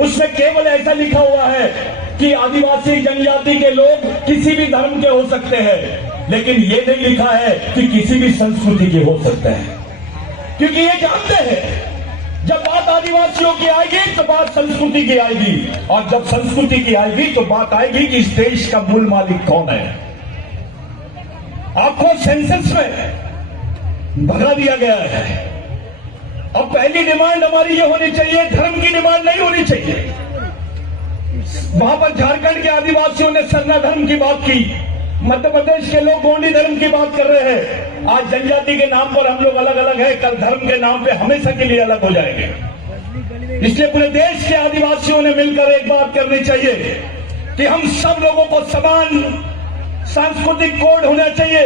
उसमें केवल ऐसा लिखा हुआ है कि आदिवासी जनजाति के लोग किसी भी धर्म के हो सकते हैं, लेकिन ये नहीं लिखा है कि किसी भी संस्कृति के हो सकते हैं। क्योंकि ये जानते हैं जब बात आदिवासियों की आएगी तो बात संस्कृति की आएगी, और जब संस्कृति की आएगी तो बात आएगी कि इस देश का मूल मालिक कौन है। आपको सेंसस में भगा दिया गया है। अब पहली डिमांड हमारी ये होनी चाहिए, धर्म की डिमांड नहीं होनी चाहिए। वहां पर झारखंड के आदिवासियों ने सरना धर्म की बात की, मध्य प्रदेश के लोग गोंडी धर्म की बात कर रहे हैं। आज जनजाति के नाम पर हम लोग अलग अलग हैं, कल धर्म के नाम पे हमेशा के लिए अलग हो जाएंगे। इसलिए पूरे देश के आदिवासियों ने मिलकर एक बात करनी चाहिए कि हम सब लोगों को समान सांस्कृतिक कोड होना चाहिए,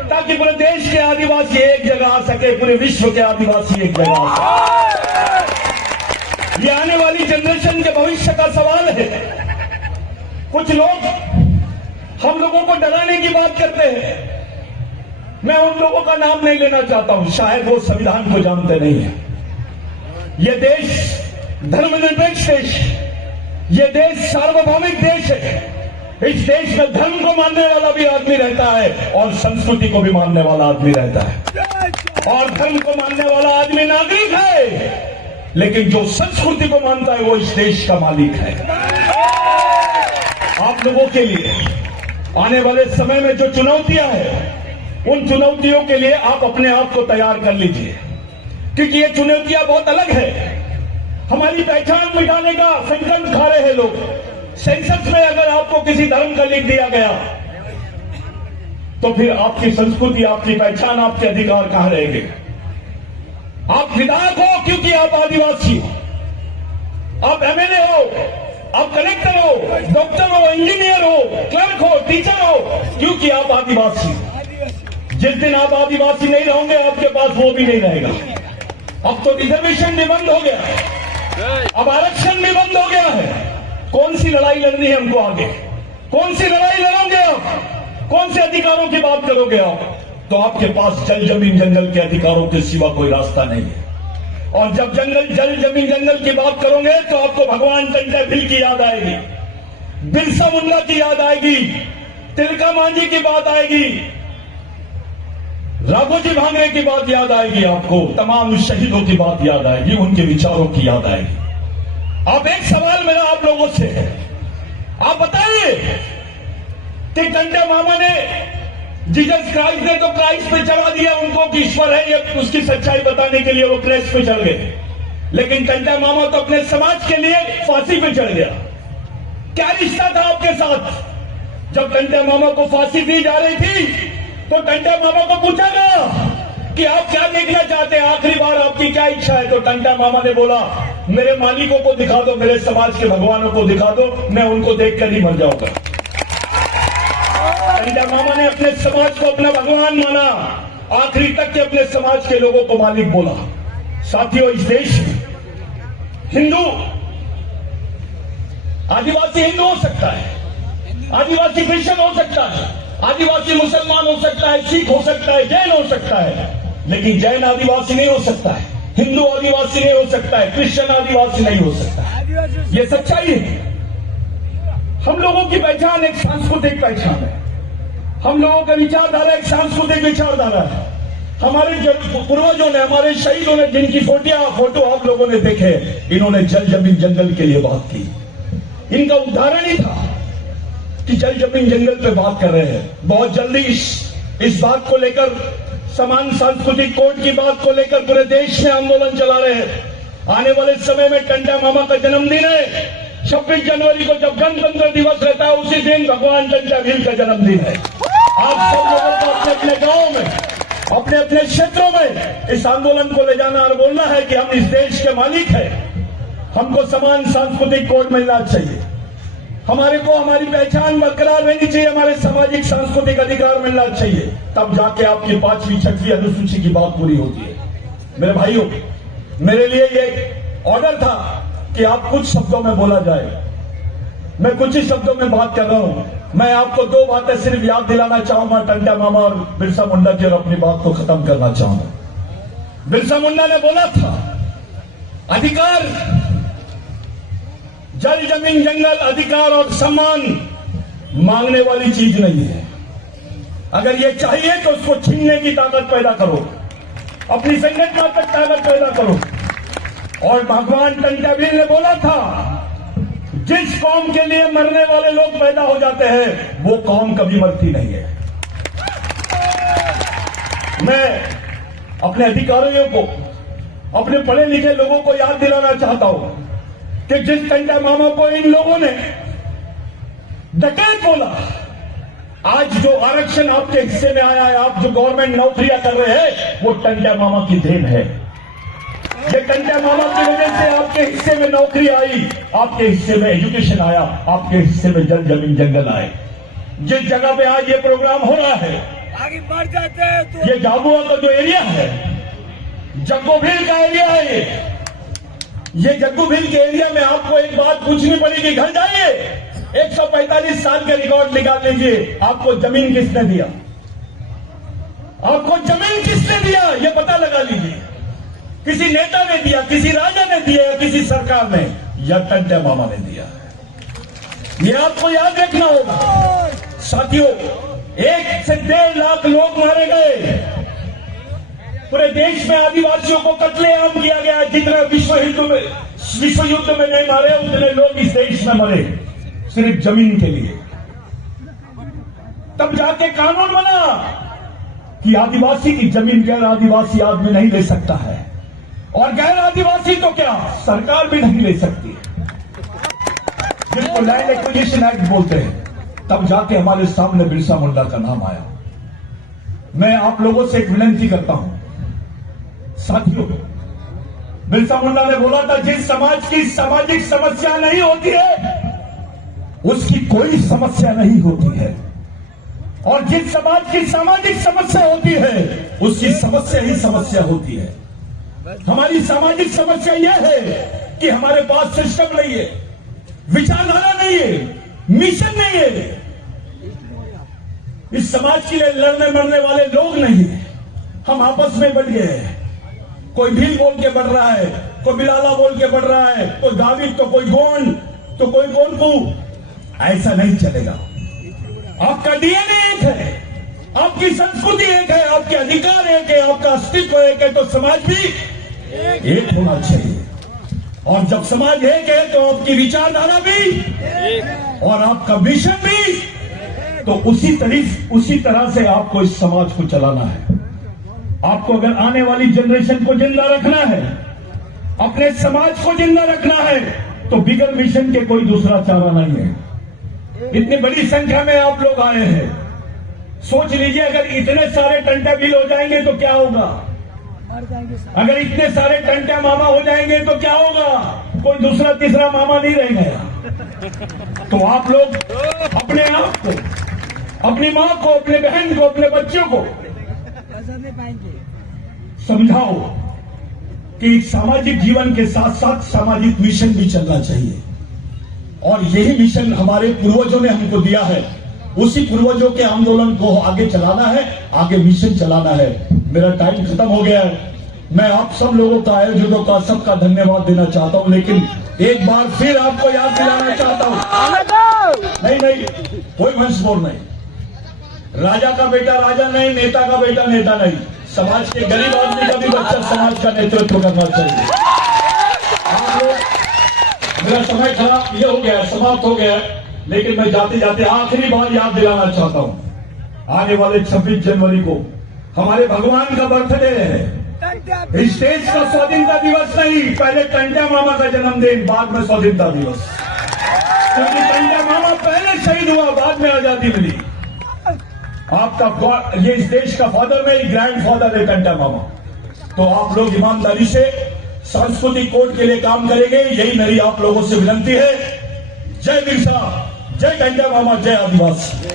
ताकि पूरे देश के आदिवासी एक जगह आ सके, पूरे विश्व के आदिवासी एक जगह आ सके। ये आने वाली जनरेशन के भविष्य का सवाल है। कुछ लोग हम लोगों को डराने की बात करते हैं। मैं उन लोगों का नाम नहीं लेना चाहता हूं, शायद वो संविधान को जानते नहीं है। ये देश धर्मनिरपेक्ष देश, ये देश सार्वभौमिक देश है। इस देश में धर्म को मानने वाला भी आदमी रहता है और संस्कृति को भी मानने वाला आदमी रहता है, और धर्म को मानने वाला आदमी नागरिक है, लेकिन जो संस्कृति को मानता है वो इस देश का मालिक है। आप लोगों के लिए आने वाले समय में जो चुनौतियां हैं, उन चुनौतियों के लिए आप अपने आप को तैयार कर लीजिए, क्योंकि ये चुनौतियां बहुत अलग है। हमारी पहचान मिटाने का संकल्प खा रहे हैं लोग। सेंसस में अगर आपको किसी धर्म का लिख दिया गया तो फिर आपकी संस्कृति, आपकी पहचान, आपके अधिकार कहां रहेंगे? आप विधायक हो क्योंकि आप आदिवासी हो, आप एमएलए हो, आप कलेक्टर हो, डॉक्टर हो, इंजीनियर हो, क्लर्क हो, टीचर हो, क्योंकि आप आदिवासी हो। जिस दिन आप आदिवासी नहीं रहोगे आपके पास वो भी नहीं रहेगा। अब तो रिजर्वेशन भी बंद हो गया, अब आरक्षण भी बंद हो गया है। कौन सी लड़ाई लड़नी है हमको आगे? कौन सी लड़ाई लड़ोगे आप? कौन से अधिकारों की बात करोगे आप? तो आपके पास जल जमीन जंगल के अधिकारों के सिवा कोई रास्ता नहीं है। और जब जल जमीन जंगल की बात करोगे तो आपको भगवान टंटा भिल की याद आएगी, बिरसा मुंडा की याद आएगी, तिलका मांझी की बात आएगी, राघोजी भांगरे की बात याद आएगी, आपको तमाम शहीदों की बात याद आएगी, उनके विचारों की याद आएगी। अब एक सवाल मेरा आप लोगों से है, आप बताइए कि टंटा मामा ने, जीसस क्राइस्ट ने तो क्राइस्ट पे चढ़ा दिया उनको कि ईश्वर है, ये उसकी सच्चाई बताने के लिए वो क्रेस्ट पे चढ़ गए, लेकिन टंटा मामा तो अपने समाज के लिए फांसी पे चढ़ गया। क्या रिश्ता था आपके साथ? जब टंटा मामा को फांसी दी जा रही थी तो टंटा मामा को पूछा गया कि आप क्या देखना चाहते हैं, आखिरी बार आपकी क्या इच्छा है? तो टंटा मामा ने बोला, मेरे मालिकों को दिखा दो, मेरे समाज के भगवानों को दिखा दो, मैं उनको देखकर ही मर जाऊंगा। टंटा मामा ने अपने समाज को अपना भगवान माना, आखिरी तक के अपने समाज के लोगों को मालिक बोला। साथियों, इस देश में हिंदू, आदिवासी हिंदू हो सकता है, आदिवासी क्रिश्चियन हो सकता है, आदिवासी मुसलमान हो सकता है, सिख हो सकता है, जैन हो सकता है, लेकिन जैन आदिवासी नहीं हो सकता है, हिंदू आदिवासी नहीं हो सकता है, क्रिश्चियन आदिवासी नहीं हो सकता है। ये सच्चाई है। हम लोगों की पहचान एक सांस्कृतिक पहचान है, हम लोगों का विचारधारा एक सांस्कृतिक विचारधारा है। हमारे पूर्वजों ने, हमारे शहीदों ने, जिनकी फोटो आप लोगों ने देखे, इन्होंने जल जमीन जंगल के लिए बात की। इनका उदाहरण ही था कि जल जमीन जंगल पे बात कर रहे हैं। बहुत जल्दी इस बात को लेकर, समान सांस्कृतिक कोड की बात को लेकर पूरे देश में आंदोलन चला रहे हैं। आने वाले समय में टंटा मामा का जन्मदिन है, 26 जनवरी को जब गणतंत्र दिवस रहता है, उसी दिन भगवान टंटा भील का जन्मदिन है। आप सब लोगों को अपने अपने गांव में, अपने अपने क्षेत्रों में इस आंदोलन को ले जाना और बोलना है कि हम इस देश के मालिक हैं, हमको समान सांस्कृतिक कोड मिलना चाहिए, हमारे को हमारी पहचान बरकरार रहनी चाहिए, हमारे सामाजिक सांस्कृतिक अधिकार मिलना चाहिए, तब जाके आपकी 5वीं 6वीं अनुसूची की बात पूरी होती है। मेरे भाइयों, मेरे लिए ये ऑर्डर था कि आप कुछ शब्दों में बोला जाए। मैं कुछ ही शब्दों में बात कर रहा हूं। मैं आपको 2 बातें सिर्फ याद दिलाना चाहूंगा, टंटा मामा और बिरसा मुंडा की, और अपनी बात को खत्म करना चाहूंगा। बिरसा मुंडा ने बोला था, अधिकार जल जमीन जंगल अधिकार और सम्मान मांगने वाली चीज नहीं है। अगर ये चाहिए तो उसको छीनने की ताकत पैदा करो, अपनी संगठनात्मक ताकत पैदा करो। और भगवान टंटाबिल ने बोला था, जिस कौम के लिए मरने वाले लोग पैदा हो जाते हैं वो कौम कभी मरती नहीं है। मैं अपने अधिकारियों को, अपने पढ़े लिखे लोगों को याद दिलाना चाहता हूं कि जिस टंटा मामा को इन लोगों ने डकैत बोला, आज जो आरक्षण आपके हिस्से में आया है, आप जो गवर्नमेंट नौकरियां कर रहे हैं, वो टंटा मामा की देन है। ये टंटा मामा की वजह से आपके हिस्से में नौकरी आई, आपके हिस्से में एजुकेशन आया, आपके हिस्से में जल जमीन जंगल आए। जिस जगह पे आज ये प्रोग्राम हो रहा है, आगे बढ़ जाते हैं तो ये झाबुआ का जो एरिया है, जग्गोभील का एरिया है, ये जग्गोभील के एरिया में आपको एक बात पूछनी पड़ेगी। घर जाइए, 145 साल के रिकॉर्ड निकाल लीजिए, आपको जमीन किसने दिया, आपको जमीन किसने दिया, ये पता लगा लीजिए। किसी नेता ने दिया, किसी राजा ने दिया, या किसी सरकार ने, या टंटा मामा ने दिया। ये आपको याद रखना होगा। साथियों, 1 से 1.5 लाख लोग मारे गए। पूरे देश में आदिवासियों को कत्लेआम किया गया। जितना विश्व युद्ध में नहीं मारे, उतने लोग इस देश में मरे सिर्फ जमीन के लिए। तब जाके कानून बना कि आदिवासी की जमीन गैर आदिवासी आदमी नहीं ले सकता है, और गैर आदिवासी तो क्या सरकार भी नहीं ले सकती, जिसको लैंड एक्विजिशन एक्ट बोलते हैं। तब जाके हमारे सामने बिरसा मुंडा का नाम आया। मैं आप लोगों से एक विनती करता हूं, साथियों, बिरसा मुंडा ने बोला था, जिस समाज की सामाजिक समस्या नहीं होती है उसकी कोई समस्या नहीं होती है, और जिस समाज की सामाजिक समस्या होती है उसकी समस्या ही समस्या होती है। हमारी सामाजिक समस्या यह है कि हमारे पास सिस्टम नहीं है, विचारधारा नहीं है, मिशन नहीं है, इस समाज के लिए लड़ने मरने वाले लोग नहीं है। हम आपस में बढ़ गए हैं, कोई भील बोल के बढ़ रहा है, कोई बिलाला बोल के बढ़ रहा है, कोई गावित तो कोई गोंड तो कोई गोंडकू। ऐसा नहीं चलेगा। आपका डीएनए एक है, आपकी संस्कृति एक है, आपके अधिकार एक है, आपका अस्तित्व एक है, तो समाज भी एक होना चाहिए। और जब समाज एक है तो आपकी विचारधारा भी और आपका मिशन भी, तो उसी तरह से आपको इस समाज को चलाना है। आपको अगर आने वाली जनरेशन को जिंदा रखना है, अपने समाज को जिंदा रखना है, तो बिगर मिशन के कोई दूसरा चारा नहीं है। इतनी बड़ी संख्या में आप लोग आए हैं, सोच लीजिए अगर इतने सारे टंटाबिल हो जाएंगे तो क्या होगा, अगर इतने सारे टंटा मामा हो जाएंगे तो क्या होगा, कोई दूसरा तीसरा मामा नहीं रहेगा। तो आप लोग अपने आप को, अपनी मां को, अपने बहन को, अपने बच्चों को समझाओ कि सामाजिक जीवन के साथ साथ सामाजिक मिशन भी चलना चाहिए। और यही मिशन हमारे पूर्वजों ने हमको दिया है, उसी पूर्वजों के आंदोलन को आगे चलाना है, आगे मिशन चलाना है। मेरा टाइम खत्म हो गया है। मैं आप सब लोगों का, आयोजकों का, सबका धन्यवाद देना चाहता हूं, लेकिन एक बार फिर आपको याद दिलाना चाहता हूं, नहीं, कोई वंशमोर नहीं, राजा का बेटा राजा नहीं, नेता का बेटा नेता नहीं, समाज के गरीब आदमी का भी बच्चा समाज का नेतृत्व करना चाहिए। आप लोग, मेरा समय खराब ये हो गया, समाप्त हो गया, लेकिन मैं जाते जाते आखिरी बार याद दिलाना चाहता हूं, आने वाले 26 जनवरी को हमारे भगवान का बर्थडे है। इस देश का स्वाधीनता दिवस नहीं, पहले टंटा मामा का जन्मदिन, बाद में स्वाधीनता दिवस, क्योंकि टंटा मामा पहले शहीद हुआ, बाद में आजादी मिली। आपका ये इस देश का फादर नहीं, ग्रैंड फादर है टंटा मामा। तो आप लोग ईमानदारी से सांस्कृतिक कोड के लिए काम करेंगे, यही मेरी आप लोगों से विनती है। जय बिरसा, जय टंटा मामा, जय आदिवासी।